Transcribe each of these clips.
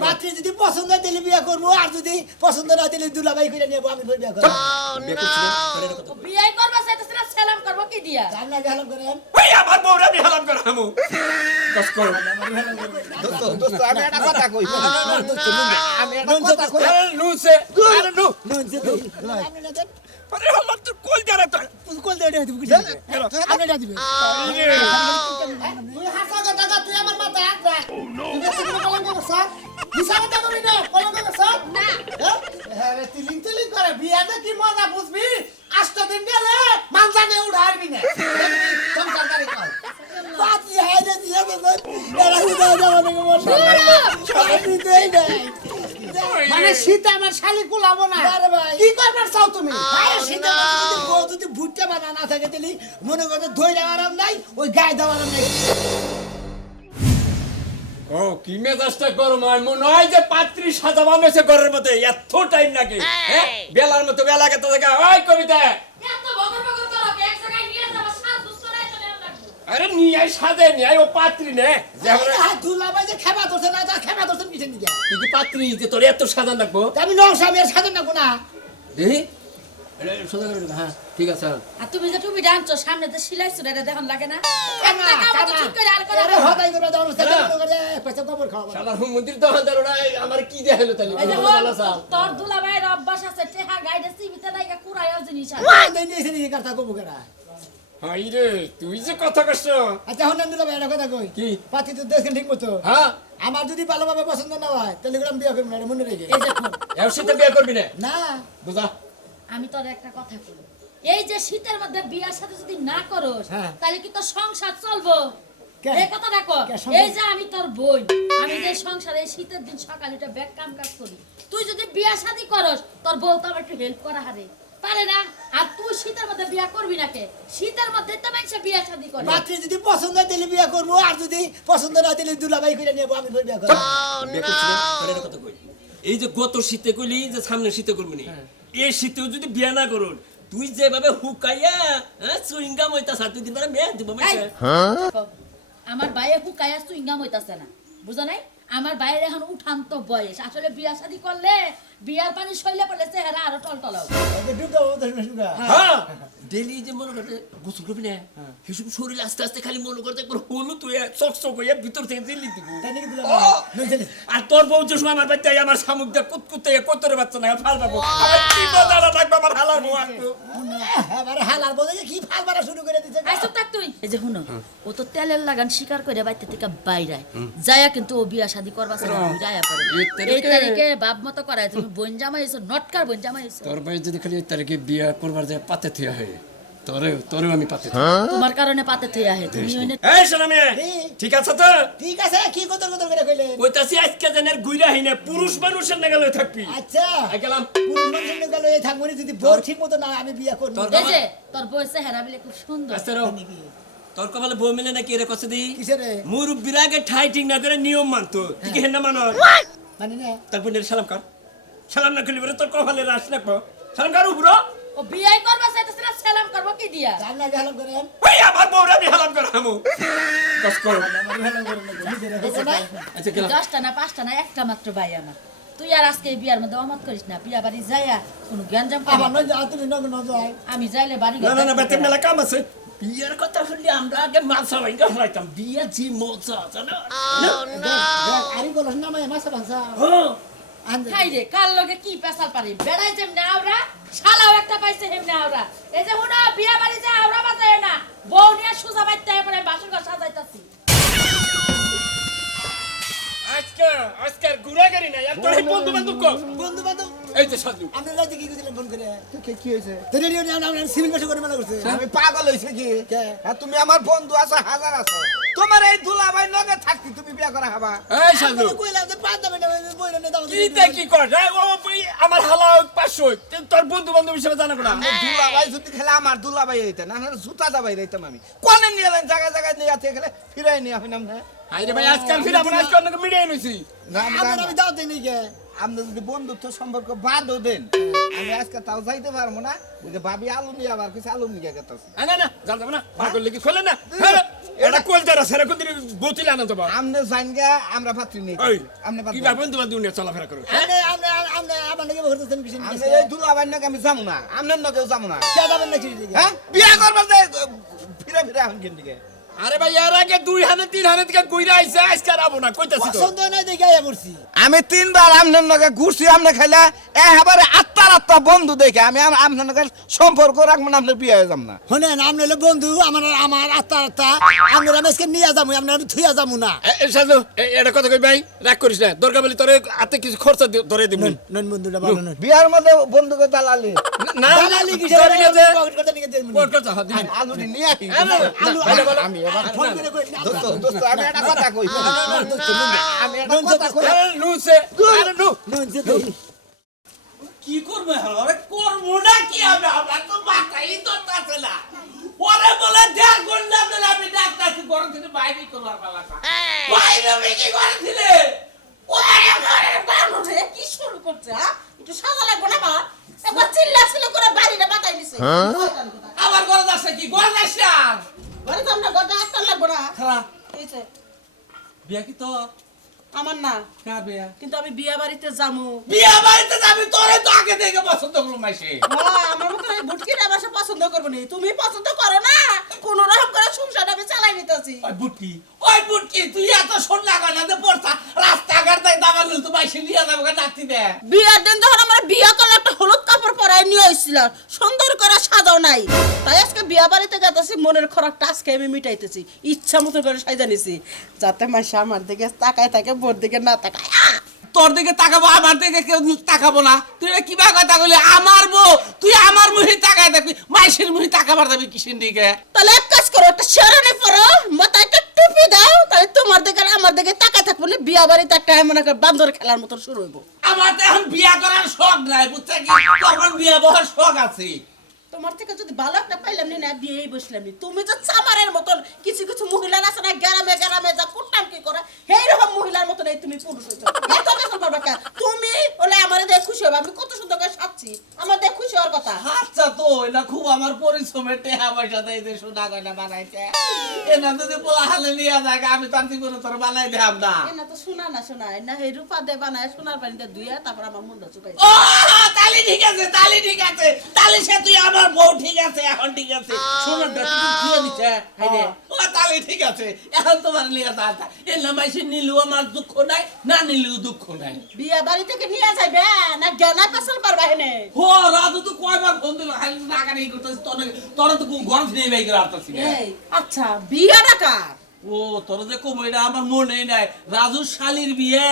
পাত্রী যদি পছন্দ হয় তাহলে বিয়া করব আর যদি পছন্দ না তাহলে দুলাভাই করে নেব আমি করব। বিয়ে করব চাইতেছে না করব কি দিয়া? রান্না গেলাম করেন। ওই আমার বউরা আমি একটা কথা কই। আরে নু না হালাম তোর কোল জারে তো কল দিয়ে দিব কিছু আপনি না দিবেন তুই হাসা কথা কই, তুই আমার মাথায় হাত রাখ তুই বেশি কলঙ্ক করছ মিছা কথা বলি না কলঙ্ক করছ না হ্যাঁ রে তিলিং তিলিং করে বিয়াতে কি মজা বুঝবি আষ্ট দিন গেলে মানজানে উড়াইবি না সংসার করে কর হাইরে দিয়ে দেবেন এরা হুদা যাওয়া নাকি বলছো আমি দেই নাই মানে শীতে আমার শালি কুলাবো না। আরে ভাই। কি করবার চাও তুমি? আরে শীতে যদি ভুট্টা বানা না থাকে তাহলে মনে করতে ধৈর্য আরাম নাই ওই গায়ে দেওয়ার আরাম নাই। ও কি মেজাজটা গরম হয়? মনে হয় যে পাত্রী সাজাবান হয়েছে ঘরের মধ্যে। এত টাইম লাগে হ্যাঁ? বেলার মতো বেলা কেটে থাকে। ওই কবিতা এত বগর বগর করো এক জায়গায় নিয়ে যাব সাত বুঝতে নাই তো নেম লাগবে আরে নিয়ে আয় সাজে নিয়ে আয় ও পাত্রী নে। যে আমরা হাত দুলাভাই যে খেবা ধরছে না তা খেবা ধরছেন কিসের দিকে। তুই কি পাত্রী? যে তোর এত সাজান লাগবো? আমি নং স্বামী আর সাধন না। কোনা দেখি সোজা করে হ্যাঁ ঠিক আছে আর তুমি যে তুমি ডানছো সামনে যে সিলাইছো এটা দেখুন লাগে না? কানা একটা কাপড় তো কানা ঠিক করে আর করে আরে হদাই করে দাও না কানা। করে পয়সা কবর খাওয়া শালার হুম মন্দির দোকানদার ওরা আমার কি দেখাইলো তাহলে? এই যে ভালো চাল তোর দুলাভাইয়ের অভ্যাস আছে টেহা গাইডে সিবিতে নাই কুড়াইও জিনিস আছে হাই রে তুই যে কথা কষ্ট আচ্ছা হন দুলাভাই একটা কথা কই। কি? পাতি তো দেখেন ঠিক মতো। হ্যাঁ আমার যদি ভালোভাবে পছন্দ না হয় তাহলে গ্রাম বিয়ে করব না মনে রেখে। এই এর বিয়ে করবি না? না। বুঝা। আমি তোর একটা কথা এই যে শীতের মধ্যে বিয়ার সাথে যদি না করস হ্যাঁ। তাহলে কি তোর সংসার চলবো? এই কথা দেখো। এই যে আমি তোর বোন আমি যে সংসারে শীতের দিন সকালে উঠে ব্যাগ কাম কাজ করি তুই যদি বিয়া শাদি করস তোর বউ তো আমার একটু হেল্প করা হারে। পারে না? তুই শীতের মধ্যে বিয়া করবি না কে শীতের মধ্যে তো মানুষে বিয়া শাদি করে। পাত্রী যদি পছন্দ হয় তাহলে বিয়ে করব আর যদি পছন্দ না তাহলে দুলাভাই করে নেব আমি বিয়ে করব। কথা কই। এই যে গত শীতে কইলি যে সামনে শীতে করবি নি এই শীতেও যদি বিয়া না করুন তুই যেভাবে হুকাইয়া হ্যাঁ চুইঙ্গাম হইতা সাথে দিন পরে মেয়ে দিব মাইছে আমার বাইরে হুকায় আসতো ইঙ্গাম হইতাছে না বুঝো নাই? আমার বাইরে এখন উঠান্ত বয়স আসলে বিয়া শাদি করলে বিয়ার পানি শৈলে পড়লে চেহারা আরও টলটল হ্যাঁ ডেলি যে মনে করতে গোসল করবি না? হিসুক শরীর আস্তে আস্তে খালি মনে করতে একবার হলুদ হয়ে চক চক হয়ে ভিতর থেকে দিল্লি দিব আর তোর বউ যে আমার বাচ্চা আমার শামুক দিয়ে কুতকুতে কতরে বাচ্চা না ফাল পাবো। লাগবে আমার হালার বউ এবারে হালার বলে যে কি ফাল মারা শুরু করে দিচ্ছে থাক তুই। এই যে শুনো ও তো তেলের লাগান শিকার করে বাইতে থেকে বাইরায়। যায়া কিন্তু ও বিয়া শাদি করবা পারে এই তারিখে- এই তারিখে বাপ মতো করায় তুমি বোন জামাই হইছো নটকার বোন জামাই তোর ভাই যদি খালি তারিখে বিয়া করবার যায় পাতে থিয়া হয় তোরে তোরেও আমি পাতে তোমার কারণে পাতে থই আহে তুমি এই জি। ঠিক আছে তো ঠিক আছে কি কত কত করে কইলেন কইতাছি আজকে জানের গুইরা হিনে পুরুষ মানুষের নাগালে থাকবি। আচ্ছা। আই গেলাম। পুরুষ মানুষের থাকব যদি বউ ঠিক মতো না আমি বিয়ে করব তোর- এই যে তোর বউ চেহারা বিলে খুব সুন্দর রও তোর কপালে বউ মিলে নাকি এরে দি? কিসের রে? মুরব্বির আগে ঠাই ঠিক না করে নিয়ম মানতো ঠিক হেন না মানো মানে না তারপর সালাম কর সালাম না করলি বলে তোর কপালে রাস লাগবো সালাম কর উপরো ও বিয়াই করবা চাইতেছে না সেলাম করব কি দিয়া? রান্না গেলাম করেন। ওই আমার বউরা আমি হালাম কর হামু। কস কর। না? আচ্ছা গেলাম। দশটা না পাঁচটা না একটা মাত্র ভাই আমার। তুই আর আজকে এই বিয়ার মধ্যে অমত করিস না বিয়া বাড়ি যাইয়া কোনো জ্ঞানজাম নয় যা তুমি নগ ন যায় আমি যাইলে বাড়ি না না না বেতে মেলা কাম আছে। বিয়ের কথা শুনলে আমরা আগে মাছ ভাইঙ্গা হলাইতাম বিয়ে জি মজা জানো? আরি গলস না মাছ ভাষা হ্যাঁ। আনজে রে কার লগে কি পেশাল পারি? বেড়াই যেমনি আওরা শালাও একটা পাইছে হেমনে আওরা এই যে হুনা বিয়া বাড়ি যায় আওরা বাজায় না বউ নিয়ে সুজা বাইতে পরে বাসন ঘর সাজাইতাছি। আজকে আর তোর বন্ধু বান্ধব কো বন্ধু বান্ধব এই যে সাজু। আপনি রাতে কি কইছিলেন ফোন করে? কি কি হয়েছে? তো রেডিও নিয়ে আমরা সিভিল ভাষা করে মানা করছে। আমি পাগল হইছে কি? হ্যাঁ, তুমি আমার বন্ধু আছো হাজার আছো। তোমার এই দুলাভাই লগে থাকতি তুমি বিয়া করা হবা এই আমি কইলাম যে পাঁচ দামে বইরা নে দাও কি তে কি কর? রে ও আমার হালা পাঁচশো তোর বন্ধু বান্ধব হিসেবে জানা না দুলাভাই যদি খেলে আমার দুলাভাই হইতে না জুতা দাবাই রইতাম আমি। কোনে নিয়ে এলেন? জায়গায় জায়গায় নিয়ে আছে খেলে ফিরাই নিয়ে হইনাম না। আরে ভাই আজকাল ফিরে আমরা আজকে অন্য মিডিয়ায় নইছি না, না, আমরা আমি দাও দেই কে আপনি যদি বন্ধুত্ব সম্পর্ক বাদও দেন আমি আজকে তাও যাইতে পারব না। ভাবি আলু নিয়ে আবার কিছু আলু নিয়ে গেতাছে। না না জানতে না। পাগল লাগি খোলে না? হ্যাঁ? এটা কোল যারা সেরা কোন দিন বতিল আনা তো আমনে জানগা আমরা নেই ওই আমনে কি পাত্রী ভাবেন তোমার দুনিয়া চলাফেরা করো? আমনে আমনে আমনে আমার নাকি ভরতেছেন কিছু আমনে এই এই আবার নাকি আমি যাব না। আমনের নাকি যাব না। কে যাবেন নাকি হ্যাঁ? বিয়া করবার যে ফিরে ফিরে এখন কেন দিকে আরে ভাই এর আগে দুই হানে তিন হানে থেকে কইরা আইছে আজকে আর আবো না কইতাছি তো পছন্দ নাই দেখে আয়া পড়ছি আমি তিনবার আমনের নকে ঘুরছি আমনে খাইলা এবারে আত্মার আত্মা বন্ধু দেখে আমি আম- আমনের নকে সম্পর্ক রাখব না আপনার বিয়ে হয়ে যাম না শোনেন আপনি হলে বন্ধু আমার আমার আত্মা আত্মা আপনার আমি নিয়ে যাব আপনার থুয়া যাব না এ- এ সাজু এটা কথা কই ভাই রাগ করিস না দরকার বলি তোরে হাতে কিছু খরচা ধরে দিবি নন বন্ধুটা ভালো নন বিয়ার মধ্যে বন্ধুকে দালালি না দালালি ধরে নিয়ে যে পকেট কথা নিয়ে দেন আলু আলু আমি এবার ফোন করে কই? না দোস্ত দোস্ত আমি একটা কথা কই। আমি একটা কথা কই। আরে নুছে আরে নু নুন যে তো কি করবে আরে করব না কি আমি? আমার তো মাথায় তো আছে না। পরে বলে দেখ করলে আপনার আমি ডাক্তারছি গরম থেকে বাইরে করবার পালাটা বাইরে আমি কি করেছিলে? ওরে ঘরের বানর রে, কি শুরু করছে হ্যাঁ? একটু সাজা লাগবে না মা? একবার চিল্লাচিল্লি করে বাড়িটা বাতাই দিছে। আমার গরম আসছে কি? গরম আসছে বাড়ি তো আমরা গোটা একটা লাগবে না। খারাপ বিয়া কি তোর? আমার না। কার বিয়া? কিন্তু আমি বিয়া বাড়িতে যামু বিয়া বাড়িতে যাবি? তোরে তো আগে থেকে পছন্দ করল মাইসে আমার মতো এই বুটকির বাসা পছন্দ করব নি। তুমি পছন্দ করো না। কোন রকম করে সংসার আমি চালাই নিতেছি। ওই বুটকি ওই বুটকি তুই এত পড়তা। রাস্তাঘাট থেকে দাবার তো মাইসে নিয়ে যাব নাতি দে বিয়ার দিন যখন আমার বিয়া করলে একটা হলুদ কাপড় পরাই নিয়ে এসেছিল সুন্দর করে সাজাও নাই। তাই আজকে বিয়া বাড়িতে গেতেছি মনের খরাকটা আজকে আমি মিটাইতেছি। ইচ্ছা মতো করে সাজা নিছি। যাতে মাসে আমার দিকে তাকায় থাকে বোর দিকে না তাকায়। তোর দিকে তাকাবো আমার দিকে কেউ তাকাবো না। তুই এটা কিবা কথা কইলে? আমার বউ তুই আমার মুহি তাকায় দেখবি। মাইসের মুহি তাকাবার যাবি কিসের দিকে? তাহলে এক কাজ করো একটা শেরানি পরো মাথায় একটা টুপি দাও তাহলে তোমার দিকে আর আমার দিকে তাকায় থাকব না। বিয়া বাড়িতে একটা এমন একটা বান্দর খেলার মতো শুরু হইব। আমার তো এখন বিয়া করার শখ নাই বুঝছে কি? তখন বিয়া বহার শখ আছে। তোমার থেকে যদি ভালো একটা পাইলাম নি না বিয়েই বসলাম নি। তুমি যে চামারের মতন কিছু কিছু মহিলার আছে না গ্রামে গ্রামে যা কুটনাম কি করে সেই রকম মহিলার মতন এই তুমি পুরুষ হইছো। এত পারবে কেন তুমি ওলে আমার দেখে খুশি হবে আমি কত সুন্দর করে আমার দেখে খুশি হওয়ার কথা। আচ্ছা তো এটা খুব আমার পরিশ্রমের টেহা পয়সা দেয় যে সোনা গয়না বানাইছে। এনা যদি পোলা হালে নিয়ে যায় আমি তার জীবনে তোর বানাই দেখাম না। না তো শোনা না শোনা না এই রূপা দে বানায় সোনার পানিতে ধুইয়া তারপর আমার মুন্ডা চুকাই ও তালি ঠিক আছে তালি ঠিক আছে। তালি সে তুই আমার বউ ঠিক আছে এখন ঠিক আছে। শোনো দিয়ে দিচ্ছে হাইরে ও তাহলে ঠিক আছে। এখন তোমার নিয়ে যা যা। এ নামাইছে নিলু আমার দুঃখ নাই না নিলু দুঃখ নাই। বিয়া বাড়ি থেকে নিয়ে যাইবে? না গেনা পেছল পারবা হেনে হো রাজু তো কয়বার ফোন দিল? খালি নাগানি করতেছ তোর তোর তো গরম নিয়ে রাখতেছি এই আচ্ছা বিয়া ডাকার ও তোর যে কমইটা আমার মনে নাই। রাজু শালির বিয়ে।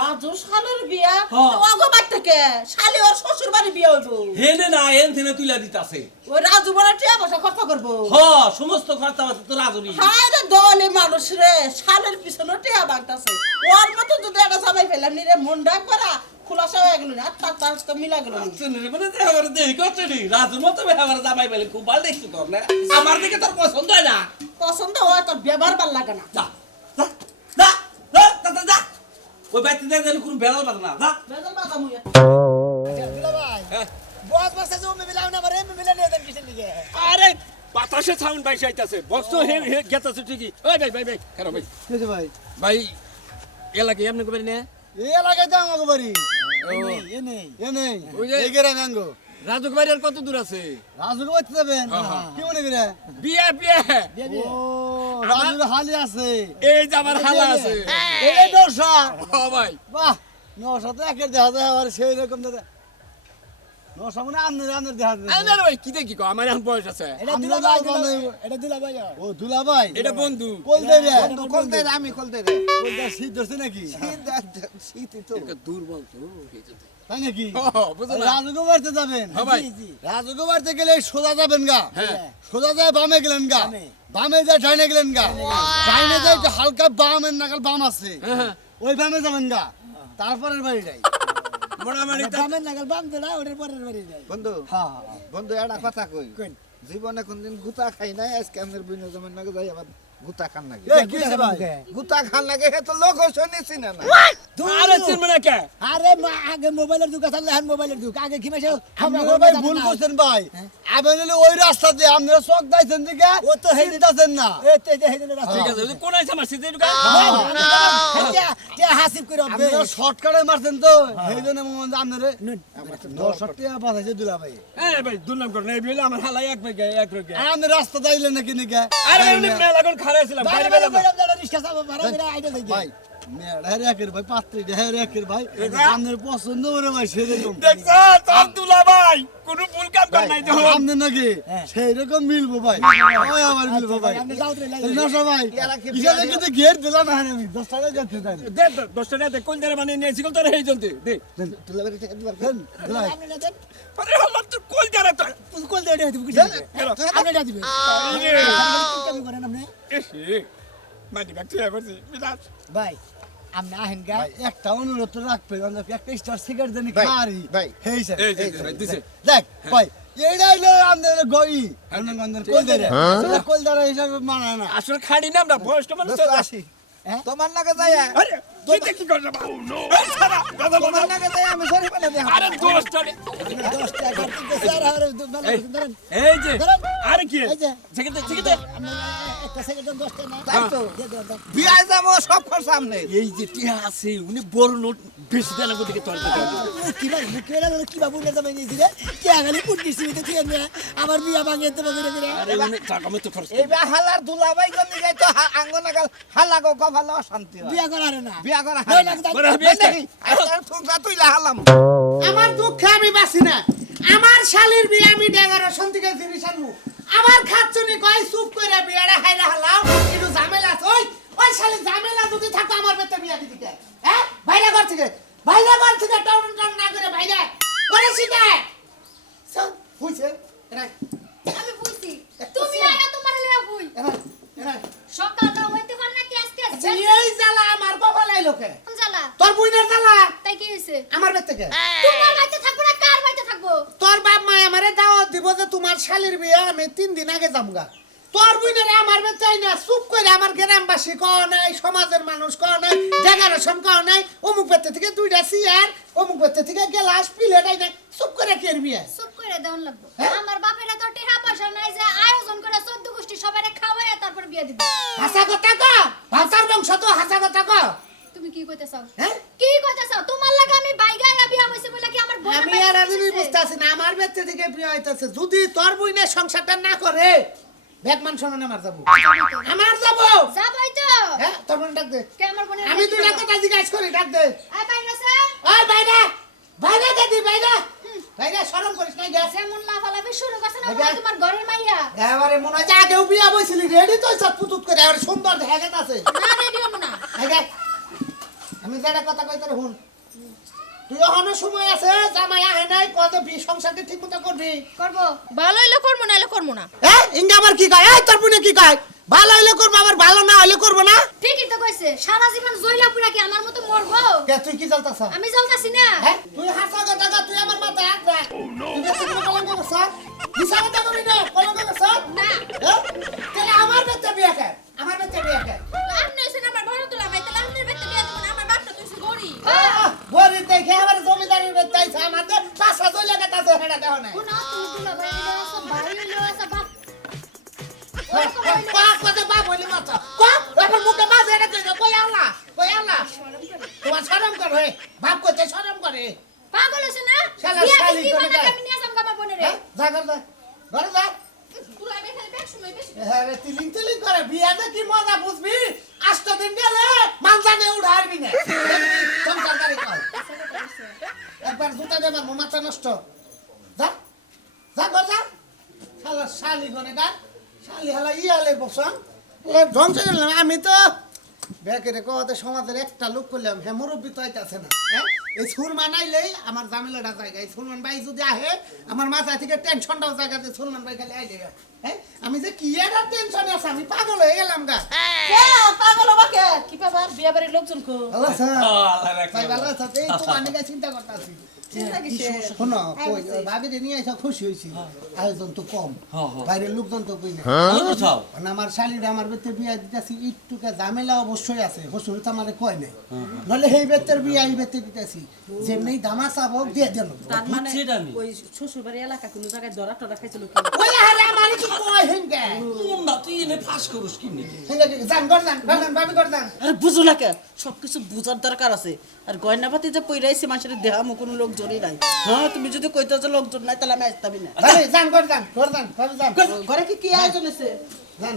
রাজু শালের বিয়া? হ্যাঁ। অগবার থেকে শালি ওর শ্বশুর বাড়ি বিয়ে হইব। হেনে না এন থেনে তুইলা দিতাছে। ওই রাজু বলে টিয়া পয়সা খরচ করব। হ সমস্ত খরচা আছে তো রাজুরি হায় রে দলে মানুষ রে শালের পিছনে টিয়া বাগতাছে ওর মতো যদি একটা সবাই ফেলাম নি রে মনটা করা খুলাসা হয়ে গেল না তার তার সাথে মিলা গেল শুনে মানে যে আমার দেহি করছে নি রাজুর মতো আমার জামাই পেলে খুব ভালো দেখছি তোর না আমার দিকে তোর পছন্দ হয় না? পছন্দ হয় তোর ব্যবহার ভালো লাগে না। যা যা যা যা যা, যা, যা। ওই বাইতে দেয় যেন কোনো বেড়াল পারে না যা। বেজাল বাজা মুইয়া দুলা ভাই বস বসে যে ওমে মিলাও না মারে মিলা নিয়ে দেন কিসের দিকে আরে বাতাসে সাউন্ড ভাই যাইতাছে বক্স হে হে গেতাছে ঠিকই। ওই ভাই ভাই ভাই খারাপ ভাই। ভাই। ভাই এলাকে এমনি কবেন না এলাকায় তো আমাকে বাড়ি। রাজুক আর কত দূর আছে? রাজুক বাড়তে যাবেন? হ্যাঁ, হ্যাঁ। কি মনে করে? বিয়ে বিয়ে। ও রাজুর হালি আছে। এই যে আমার হালা আছে। এই দশা ও ভাই। বাহ নশা তো একের দেখা যায় আবার সেই রকম দাদা। দুর্বল তো তাই নাকি? ও, বুঝো না? রাজুকে বাড়তে যাবেন? হ্যাঁ বাড়তে গেলে সোজা যাবেন গা? হ্যাঁ। সোজা যায় বামে গেলেন গা? বামে। যায় ডাইনে গেলেন গা? ডাইনে যায় হালকা বামের নাগাল বাম আছে। হ্যাঁ। ওই বামে যাবেন গা? তারপরের বাড়ি বন্ধু হ্যাঁ। বন্ধু একটা কথা কই। জীবনে কোনদিন গুতা খাই নাই আজকে আমাদের বিনোদন নাকি যাই আবার গুতা খান লাগে গুতা খান লাগে হে তো লোক শুনেছি না। না আরে চিনবে না কে? আরে মা- আগে মোবাইলের যুগ আসলে এখন মোবাইলের যুগ। আগে কি মাসে আপনারা ভাই ভুল করছেন ভাই। আবেন হলে ওই রাস্তা দিয়ে আপনারা চক দাইছেন দিকে ও তো হেই দিতেছেন না। ঠিক আছে ওই যে কোন আছে আমার সিজে ঢুকা হাসিব করে আপনারা শর্টকাটে মারছেন তো। সেই জন্য মনে হয় আপনারা দশ টাকা পাঠাইছে দুলা ভাই। হ্যাঁ করো বিলে আমার হালাই এক ভাগে এক রোগে আপনি রাস্তা দাইলেন নাকি নিকে? আরে মেলা কোন খারাপ ছিলাম বাইরে বেলাম না। ভাই মেয়ের একের ভাই পাত্রী ঢের একের ভাই। আপনার পছন্দ করে ভাই সেরকম দেখছ? তোর ভাই কোন ভুল কাম কর নাই তো। আপনি নাকি সেই রকম মিলবো ভাই। ওই আমার মিলবো ভাই। না সবাই। ইসালে কিন্তু গেট দিলাম না আমি। দশ টাকা দে দে কোন মানে নিয়েছি কোন তোর? এই জলতে দে আরে তো কোন মাটি ব্যাগ তুই এবার বিরাট ভাই আপনি আহেন গা একটা অনুরোধ রাখবেন একটা স্টার সিগারেট জানি খারি ভাই। হেই স্যার এই যে ভাই দিছে। দেখ ভাই এইটাই হলো আমাদের গই। আমাদের কলদারা। কলদারা হিসাবে মানায় না। আসলে খাড়ি না আমরা বয়স্ক মানুষ তো আসি। তোমার নাকে যাই আরে তুই দেখি কর না এই সারা তোমার নাকে যাই আমি সরি বলে দেখ আরে দোস্ত রে দশ টাকা স্যার আর এই যে আরে কি? এই যে। যাব সব খরচ সামনে। এই যে টিয়া আছে উনি বড় নোট বেশি দেন আমাকে দিকে তোর কি ভাই মুখে এলা কি বাবু না জামাই নিয়েছি কে আগালি পুটি সিমিতে তুই এনে আমার বিয়া ভাঙিয়ে দেবো করে করে আরে উনি টাকা মতো খরচ এই বে হালার দুলাবাই গনি যাই তো আঙ্গনাগাল হালা গো কপালে অশান্তি বিয়া করারে না। বিয়া করা ঠুকরা তুই আমার দুঃখে আমি বাসি না। আমার শালির বিয়ে আমি ডেগারে সন্তিকে জিনিস আনব। আমার খাচ্ছনি? কয় চুপ করে বিয়াটা হাইরা হালাও একটু ঝামেলা আছে। ওই ওই শালির ঝামেলা যদি থাকো আমার বেতে বিয়া দিদি কে হ্যাঁ? বাইরে ঘর থেকে। বাইরে ঘর থেকে টাউন টাউন না করে বাইরে। করে শিখায় সব হইছে আমি বুঝছি তুমি আয়া তোমার লিয়া সকালটা হইতে পার না কি আজকে আচ্ছা এই জ্বালা আমার কপালে লোকে জ্বালা? তোর বুইনের জ্বালা? তাই কি হইছে? আমার বেতে কে তোমার বাড়িতে থাকব না কার বাড়িতে থাকব তোর বাপ মা আমারে দাওয়াত দিব যে তোমার শালির বিয়ে আমি তিন দিন আগে যামগা। তোর বুইনের আমার চাই না চুপ করে আমার গ্রামবাসী কও নাই সমাজের মানুষ কও নাই জেনারেশন কও নাই অমুক বেতে থেকে দুইটা চেয়ার অমুক বেতে থেকে গ্লাস আই নাই চুপ করে কে বিয়ে? চুপ করে দেওয়ান লাগবো। হ্যাঁ? আমার বাপেরা তো টেহা পয়সা নাই যে আয়োজন করে চোদ্দ গোষ্ঠী সবাই খাওয়াইয়া তারপর বিয়ে দিবে। হাসা কথা ক ভাষার বংশ তো হাসা কথা ক তুমি কি কইতে চাও হ্যাঁ? কি কইতে চাও তোমার লাগে আমি বাইগা বাইগায়া বিয়া হইছে বলে কি আমার বোনের আমি আর আমি হইছে? বুঝতেছি না আমার বেতে থেকে বিয়ে হইতাছে। যদি তোর বুইনের সংসারটা না করে ভেকমান শোনো আমার যাব। আমার যাব? যাবই তো। হ্যাঁ তোর বোন ডাক দে। কে আমার বোনের আমি যাব? কথা জিজ্ঞাসা করি ডাক দে। আয় বাইরে আছে ওই বাইরে। বাইরে দাদি বাইরে। শরম করিস না গ্যাস লাফালাফি শুরু করছে না তোমার ঘরের মাইয়া। এবারে মনে হয় যে আগেও বিয়া বইছিলি রেডি তো সব পুতুত করে এবারে সুন্দর দেখা গেছে। না রেডিও না। আমি যেটা কথা কই তোর হুন তুই এখনও সময় আছে জামাই আহে নাই কত বি সংসারকে ঠিক মতো করবি? করব। ভালো হইলে করব না হইলে করব না। হ্যাঁ ইঙ্গা আবার কি কয়? এই তোর বুনে কি কয়? ভালো হইলে করব আবার ভালো না হইলে করব না? ঠিকই তো কইছে সারা জীবন জইলা পুরা কি আমার মতো মরবো? কে তুই কি জ্বলতাছ? আমি জ্বলতাছি না। হ্যাঁ তুই হাসা কথা কয়, তুই আমার মাথায় হাত রাখ। তুই কি কলঙ্ক করছ? কথা কবি না কলঙ্ক করছ? না। গেতাছে হেডা দেহ নাই। কোন তুই তোলা ভাই আছে ভাই হইল আছে বাপ পাক কথা বাপ হইলি মাথা পাক এখন মুখে বাপ এটা কই কই আল্লাহ? কই আল্লাহ? তোমার শরম কর হে? বাপ কইতে শরম করে। পাগল হইছে না? শালা শালি করে মানে আমি নিয়ে যাম আমার বোনের হ্যাঁ? যা কর যা। ঘরে যা। হ্যাঁ রে তিলিং তিলিং করে। বিয়াতে কি মজা বুঝবি? আষ্ট দিন গেলে মানজানে উড়ারবি না। সংসার গাড়ি কল একবার জুতা দেবার মাথা নষ্ট যা যা ঘর যা শালা শালি গনে গা শালি হালা ইয়ালে বসন ধ্বংস করলাম আমি তো ব্যাকেরে কতে সমাজের একটা লোক করলাম। হ্যাঁ মুরব্বী তো আইতাছে না হ্যাঁ? এই সুরমান আইলেই আমার জামেলাটা জায়গা এই সুরমান ভাই যদি আহে আমার মাথা থেকে টেনশনটাও জায়গাতে সুরমান ভাই খালি আইলে হ্যাঁ? আমি যে কি একটা টেনশনে আছে আমি পাগল হয়ে গেলাম গা। পাগল বাকে কি? ব্যাপার? বিয়া বাড়ির লোকজন কো? আল্লাহ রাখছে ভাই ভালো আছে এই তো মানিকা চিন্তা নিয়ে এসে খুশি হয়েছি আয়োজন তো কম। বাইরের লোকজন তো কই না। আমার শালিরা আমার বেতে বিয়া দিতেছি একটুকে ঝামেলা অবশ্যই আছে। হসুর তো আমারে কয় নাই। নলে হেই বেতের বিয়া এই বেতে দিতেছি। যেমনি দামা চাবো দিয়ে দেন তার মানে বুঝছি এটা আমি। ওই শ্বশুর বাড়ি এলাকা কোনো জায়গায় ধরা টরা খাইছিল ওই আরে আমারে কি কয় হেনকে না তুই এনে ফাঁস করুস কি নি হেনকে জান গরদান গরদান ভাবি গরদান আরে বুঝো না কে? সবকিছু বুঝার দরকার আছে। আর গয়নাপাতি যে পইরাইছে মানুষের দেহা মো কোনো লোকজনই নাই। হ্যাঁ তুমি যদি কইতে যে লোকজন নাই তাহলে আমি আসতামই না। ভাবি জান গরদান গরদান ভাবি জান ঘরে কি কি আয়োজন আছে? জান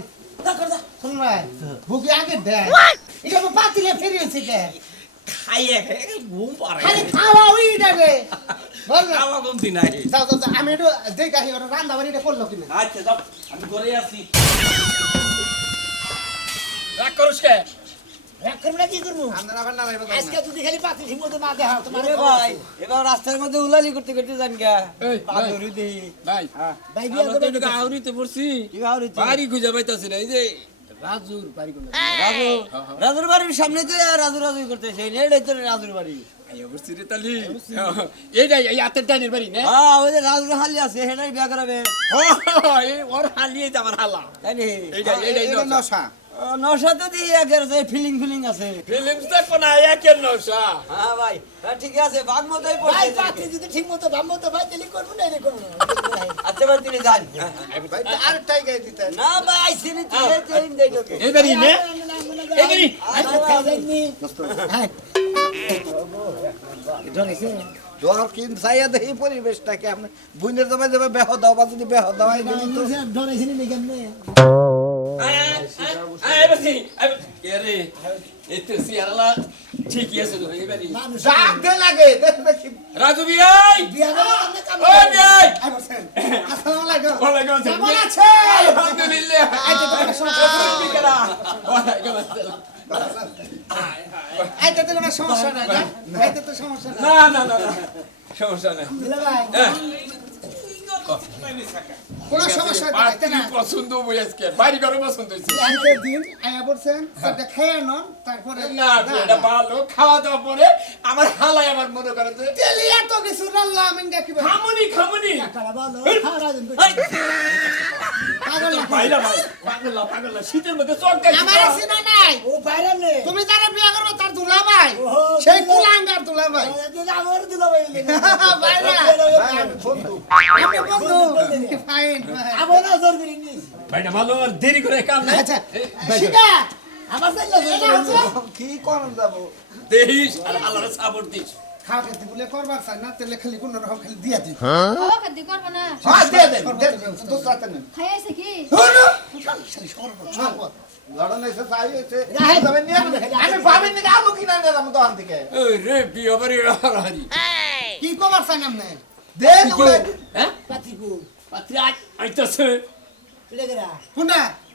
শুন ভাই বুকি আগে দে এটা তো পাতিলে ফিরিয়েছি কে খাইয়ে ঘুম পারে খালি খাওয়া ওই না খাওয়া কমতি নাই। যাও যাও আমি একটু দেখে আসি রান্না বাড়িটা করল কিনা। আচ্ছা যাও আমি ঘরে আছি। রাগ করুস কে? রাস্তার মধ্যে উলালি করতে করতে যান গা। পাথরি দেই। ভাই ভাই বিয়া আমরা তো করবে এটাকে আউরিতে পড়ছি। বাড়ি খুঁজে পাইতাছি না এই যে রাজুর বাড়ি রাজু রাজুর বাড়ির সামনে তো রাজু রাজু করতেছে এটাই তো রাজুর বাড়ি। হ্যাঁ হালিয়ে তো আমার হালা। নশা তো দিয়ে একের যে ফিলিং ফিলিং আছে। ফিল্মস দেখো না একের নশা। হ্যাঁ ভাই হ্যাঁ ঠিক আছে বাঘ মতোই ভাই যদি ঠিক মতো ভাব মতো ভাই তাহলে করব না রে করব আচ্ছা ভাই তিনি যান। আর টাইগাই দিতে না ভাই সিনি তুই চেইন দেই তোকে নে। আচ্ছা হ্যাঁ। কিন চাইয়া দেখি পরিবেশটা কেমন বুনের জমা যাবে বেহ দাও বা যদি বেহ দাও রাজু বিয়াই! সমস্যা নাই সমস্যা নাই। কোনো সমস্যা নাই না। পছন্দ বই আজকে। বাড়ি ঘরে পছন্দ হয়েছে আজকের দিন আয়া বলছেন সেটা খেয়ে নন তারপরে না এটা ভালো। খাওয়া দাওয়া পরে আমার হালাই আমার মনে করে যে তেলি এত কিছু আমি খামুনি খামুনি। ভালো খাওয়া রাজন করে পাগল না পাইলা ভাই পাগলা পাগলা শীতের মধ্যে নাই? ও বাইরে নে। তুমি যারা বিয়া করবে তার দুলা ভাই। সেই কুলাঙ্গার দুলা ভাই। আমার দিল ভাই। বাইরা বন্ধু। বন্ধু ফাইন আবার জোর করি নি ভাইটা ভালো আর দেরি করে কাম নাই। আচ্ছা এই, আমার চাইলে কি করন যাব? দেহিস আর আল্লাহর সাপোর্ট দিস। খাওয়া খেতে বলে করবার চাই না তেলে খালি কোন রকম খালি দিয়া দিই। খাওয়া খাদ্য করব না। হ্যাঁ দিয়ে দেন দোস্ত রাতে নেন। খাই আছে কি? আমি ভাবেন নাকি আলু কিনা নিলাম দোকান থেকে। ওই রে বিয়ে বাড়ি হারি কি কবার চাই নাম নেই দেন হ্যাঁ? পাতিকু পাত্রী আই আইতাছে। এটা কেরা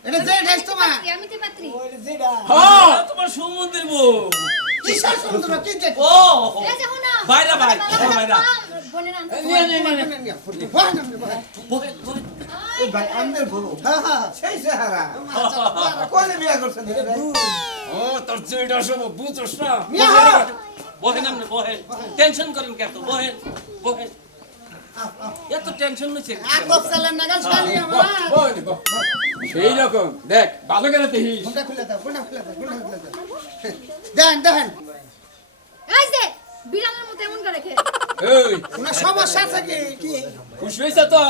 এটা যে ড্রেস তোমার। আমি তো পাত্রী। ওই যেটা হ্যাঁ। তোমার সমুদ্রের বউ কিসের সুন্দর কি দেখ ও বাইরা ভাই, ও বাইরা। ভাই আমদের বলো হ্যাঁ হ্যাঁ সেই সাহারা কোনে বিয়া করছেন ও তোর চুইটা সব বুঝছ না! বহেন বহেন টেনশন করেন কেন তো বহেন বহেন। এত টেনশন বল বল সেই রকম। দেখ ভালো করে দেখিস। ফোনটা খুলে দাও ফোনটা খুলে দাও ফোনটা খুলে দাও। দেন দেন। এই যে বিড়ালের মতো এমন করে খেয়ে এই। কোনো সমস্যা আছে কি? কি? খুশি হয়েছে তো?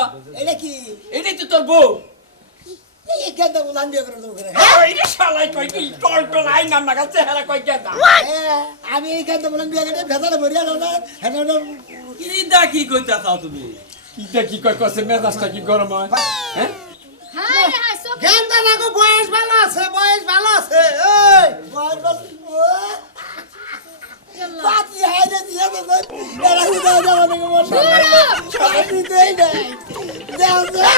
এটা কি? এটাই তো তোর বউ। এই কেন উলান দিয়ে করে করে এইটা শালাই কই কি? টল টল আই নাম কই আমি এই কেন বলেন বিয়া করে ভেজালে ভরিয়া দাও না কি দা কি কইতা চাও তুমি? কিটা কি কই কসে মেজাজটা কি গরম হয়? হ্যাঁ? হাই হাই সব গেন্দা নাগো বয়স ভালো আছে বয়স ভালো আছে। ওই বল বল পাতি হাইরে দিয়ে দেব এরা কি দাও দাও না গো পাতি দেই নাই। দাও দাও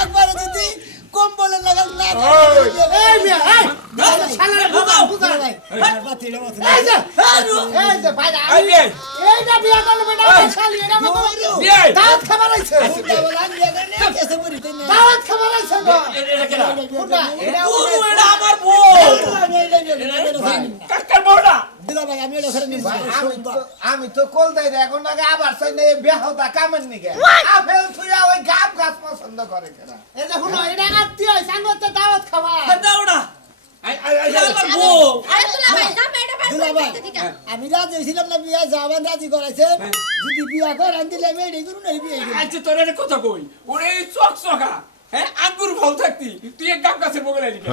একবার দিদি কম বলে লাগাল না এই মিয়া এই শালার বুঝা বুঝা ভাই পাতি রে এই যে এই যে ভাই আই আমি এইটা বিয়া করলে বেটা শালি এটা মতো দাওয়াত খাবার আইছে না দাওয়াত খাবার আইছে গো এটা পুরো এটা আমার বউ কাকার বউটা ভাই আমি তো কল দেই এখন আগে আবার চাই না বেহতা নিকে। আপেল থুয়া ওই গাছ পছন্দ করে কেনা এই এটা আত্মীয় দাওয়াত খাওয়া। দাওড়া যা আমি রাজি না বিয়া যাবেন রাজি করাইছেন যদি বিয়া করেন দিলে আমি এটাই করুন এই বিয়ে আচ্ছা তোর একটা কথা কই। ওরে চক চকা হ্যাঁ? আঙ্গুর ফল থাকতি। তুই এক গাম গাছের বগলে লিখে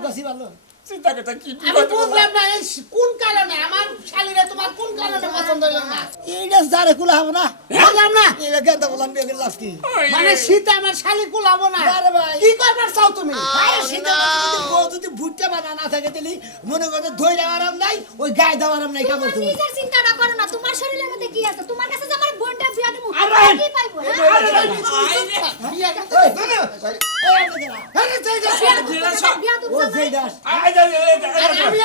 কাছে ভালো। চিন্তা কি আমি বুঝলাম না এই কোন কারণে আমার শালিরা তোমার কোন কারণে পছন্দ হলো না এইটা যারে কুলা হবে না বুঝলাম না এটা কেন বললাম বিয়ে করে লাভ কি মানে শীতে আমার শালি কুলাবো না আরে ভাই। কি করবার চাও তুমি আরে মধ্যে যদি বউ যদি ভুট্টা বানা না থাকে তাহলে মনে করতে ধৈর্য আরাম নাই ওই গায়ে দেওয়া আরাম নাই কাপড় তুমি তুমি নিজের চিন্তাটা করো না তোমার শরীরের মধ্যে কি আছে তোমার কাছে যে আমার বোনটা বিয়া দেবো আরে! কি পাইবো হ্যাঁ? বিয়ে করতে এই আরে যাই যাই বিয়া দেবো, আর আমি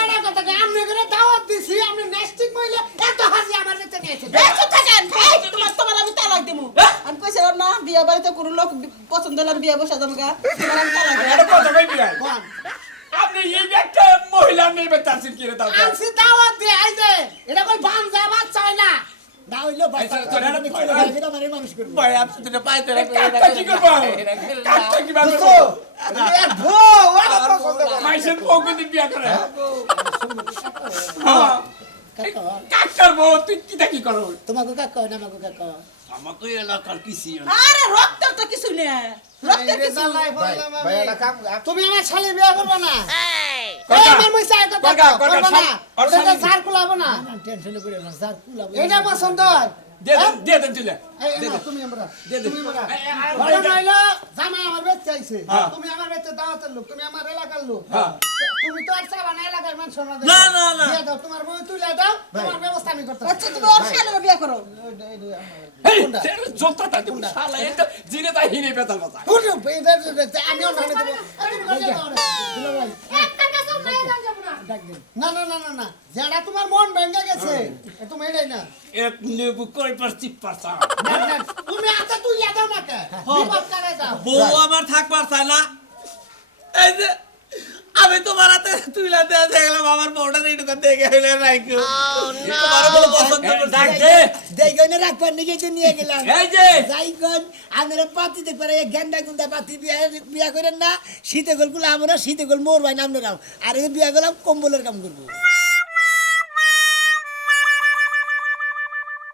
একটা কথা কই, আপনি করে দাওয়াত দিছি আপনি নেস্টিক মহিলা এত হাসি আমার কাছে নিয়েছে এই চুপ থাকেন। এই তোমার তোমার আমি তালাক দিমু। আমি কইছিলাম না বিয়া বাড়িতে কোনো লোক পছন্দ হলে বিয়া বসা যাব গা। তোমার আমি তালাক দিমু। কথা কই বিয়াই আপনি এই একটা মহিলা মেয়ে বেতাছেন কি রে তাও আনছি দাওয়াত দিয়ে এই এটা কই বাঞ্জা বাচ্চা হয় না? না হইল বাচ্চা আচ্ছা, তোরা আমি যাই এটা মানে মানুষ করব ভাই আপনি দুটো পাইতে কাকটা কি করব? কাকটা কি ভাবে এর বউ ওরা পছন্দ করে মাইসের বউ কিন্তু বিয়া করে। কাকা। কাকটার বউ তুই কি করো তোমাকে কাকা না আমাকে কাকা আমাকে এলাকার কিছু আরে রক্তের তো কিছু নেই। রক্তের কিছু। জ্বালায় ভাই ভাই আমি। কাম তুমি আমার শালি বিয়ে করবে না? না? না। না এটা পছন্দ হয়? দিয়ে দেন দিয়ে দেন তুমি আমরা দিয়ে দেন। তুমি আমরা এই, আর- ঘটনা হইল, জামাই আমার বেচ চাইছে হ্যাঁ। তুমি আমার বেচতে দাওয়াতের লোক তুমি আমার এলাকার লোক। হ্যাঁ। তুমি তো আর চাবা না এলাকার মানুষ না, না, না। দিয়ে দাও তোমার বই তুলে দাও তোমার ব্যবস্থা আমি করতে আচ্ছা তুমি ওর শালের বিয়া করো। এই, ছেড়ে জলটা দিব, শালা, এটা জিনে তাই হিনে পেতাল কথা। আমি অন্য হাতে দেবো। তুমি করে দাও না। ভাই একটার কাছেও মায়ের গান যাব না। না না না না। যারা যেটা তোমার মন ভেঙে গেছে এ তুমি এটাই না। এক নেবু কয় পারছি পারছা। না, না, তুমি আতে তুই দাও না কে বিপদ করে দাও। বউ আমার থাকবার চায় না। এই যে আমি তোমার হাতে তুইলা দেয়া দেখলাম আমার বউটা এইটুকু দেখে হইলে কেউ। তোমার বলে পছন্দ করে করছে। ডাক দে। দেখবেন রাখবার নিয়ে তো নিয়ে গেলাম। এই যে, যাইগন কোন আপনারা পাতি দেখতে পারে গেন্ডা গুন্ডা পাতি বিয়া বিয়া করেন না শীতে গোলগুলো আমরা শীতে গোল মোর ভাই নাম নাও আর এই বিয়া করলাম কম্বলের কাম করব।